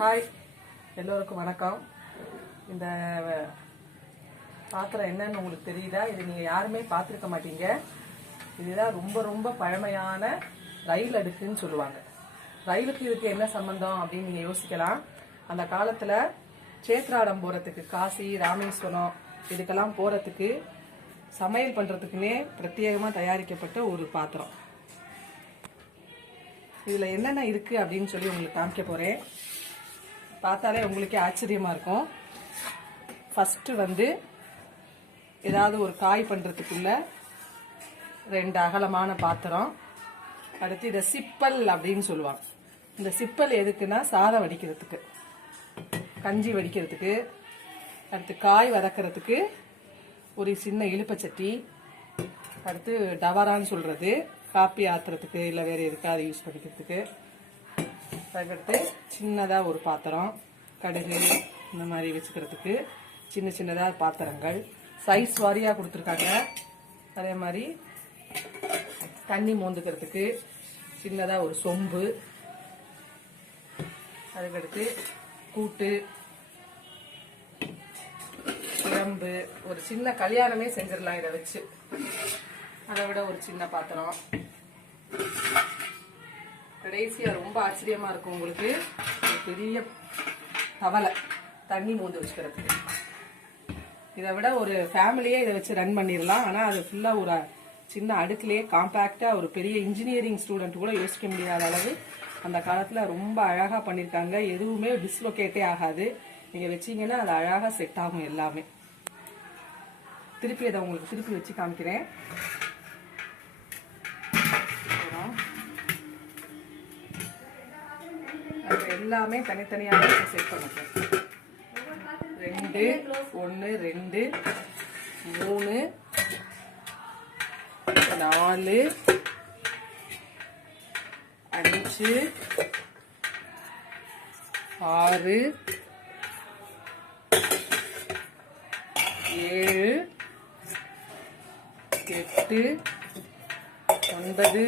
Hi, எல்லோருக்கும் வணக்கம். இந்த பாத்திரம் என்னன்னு உங்களுக்கு தெரியுதா? இது நீங்கள் யாருமே பார்த்துருக்க மாட்டீங்க. இதுதான் ரொம்ப ரொம்ப பழமையான ரயில் அடுக்குன்னு சொல்லுவாங்க. ரயிலுக்கு இதுக்கு என்ன சம்பந்தம் அப்படின்னு நீங்கள் யோசிக்கலாம். அந்த காலத்தில் சேத்ராடம் போகிறதுக்கு, காசி, ராமேஸ்வரம் இதுக்கெல்லாம் போகிறதுக்கு சமையல் பண்ணுறதுக்குன்னே பிரத்யேகமாக தயாரிக்கப்பட்ட ஒரு பாத்திரம். இதில் என்னென்ன இருக்குது அப்படின்னு சொல்லி உங்களுக்கு காமிக்க போகிறேன். பார்த்தாலே உங்களுக்கே ஆச்சரியமாக இருக்கும். ஃபஸ்ட்டு ஏதாவது ஒரு காய் பண்ணுறதுக்குள்ள 2 அகலமான பாத்திரம். அடுத்து இதை சிப்பல் அப்படின்னு சொல்லுவாங்க. இந்த சிப்பல் எதுக்குன்னா சாதம் வடிக்கிறதுக்கு, கஞ்சி வடிக்கிறதுக்கு, அடுத்து காய் வதக்கிறதுக்கு ஒரு சின்ன இழுப்பச்சட்டி, அடுத்து டவரான்னு சொல்கிறது காப்பி ஆத்துறதுக்கு இல்லை வேறு எதுக்காவது யூஸ் பண்ணிக்கிறதுக்கு. அதுக்கடுத்து சின்னதாக ஒரு பாத்திரம், கடுகு இந்த மாதிரி வச்சுக்கிறதுக்கு சின்ன சின்னதாக பாத்திரங்கள் சைஸ் வாரியாக கொடுத்துருக்காங்க. அதே மாதிரி தண்ணி மோந்துக்கிறதுக்கு சின்னதாக ஒரு சொம்பு, அதுக்கடுத்து கூட்டு, குழம்பு, ஒரு சின்ன கல்யாணமே செஞ்சிடலாம் இதை வச்சு. அதை விட ஒரு சின்ன பாத்திரம். கடைசியா ரொம்ப ஆச்சரியமா இருக்கும் உங்களுக்கு, ஒரு பெரிய தவளை தண்ணி மோந்து வச்சுக்கிறதுக்கு. இதை விட ஒரு ஃபேமிலியே இதை வச்சு ரன் பண்ணிடலாம். ஆனால் அது ஃபுல்லாக ஒரு சின்ன அடுக்குலேயே காம்பேக்டாக ஒரு பெரிய இன்ஜினியரிங் ஸ்டூடெண்ட் கூட யோசிக்க முடியாத அளவு அந்த காலத்தில் ரொம்ப அழகாக பண்ணியிருக்காங்க. எதுவுமே டிஸ்லொகேட்டே ஆகாது. நீங்கள் வச்சிங்கன்னா அது அழகாக செட் ஆகும் எல்லாமே. திருப்பி அதை உங்களுக்கு திருப்பி வச்சு காமிக்கிறேன். எல்லாமே தனித்தனியாக செட் பண்ணிட்டேன். 2 1 2 3 4 5 6 7 8 9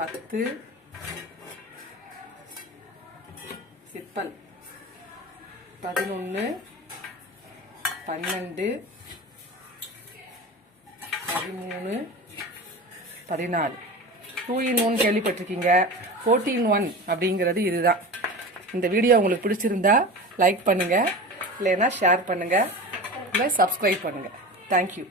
10 சிப்பல் 11 12 13 14. 2 in 1 கேள்விப்பட்டிருக்கீங்க. 14 in 1 அப்படிங்கிறது இதுதான். இந்த வீடியோ உங்களுக்கு பிடிச்சிருந்தா லைக் பண்ணுங்க, இல்லைன்னா ஷேர் பண்ணுங்க, இல்லை சப்ஸ்கிரைப் பண்ணுங்க. தேங்க்யூ.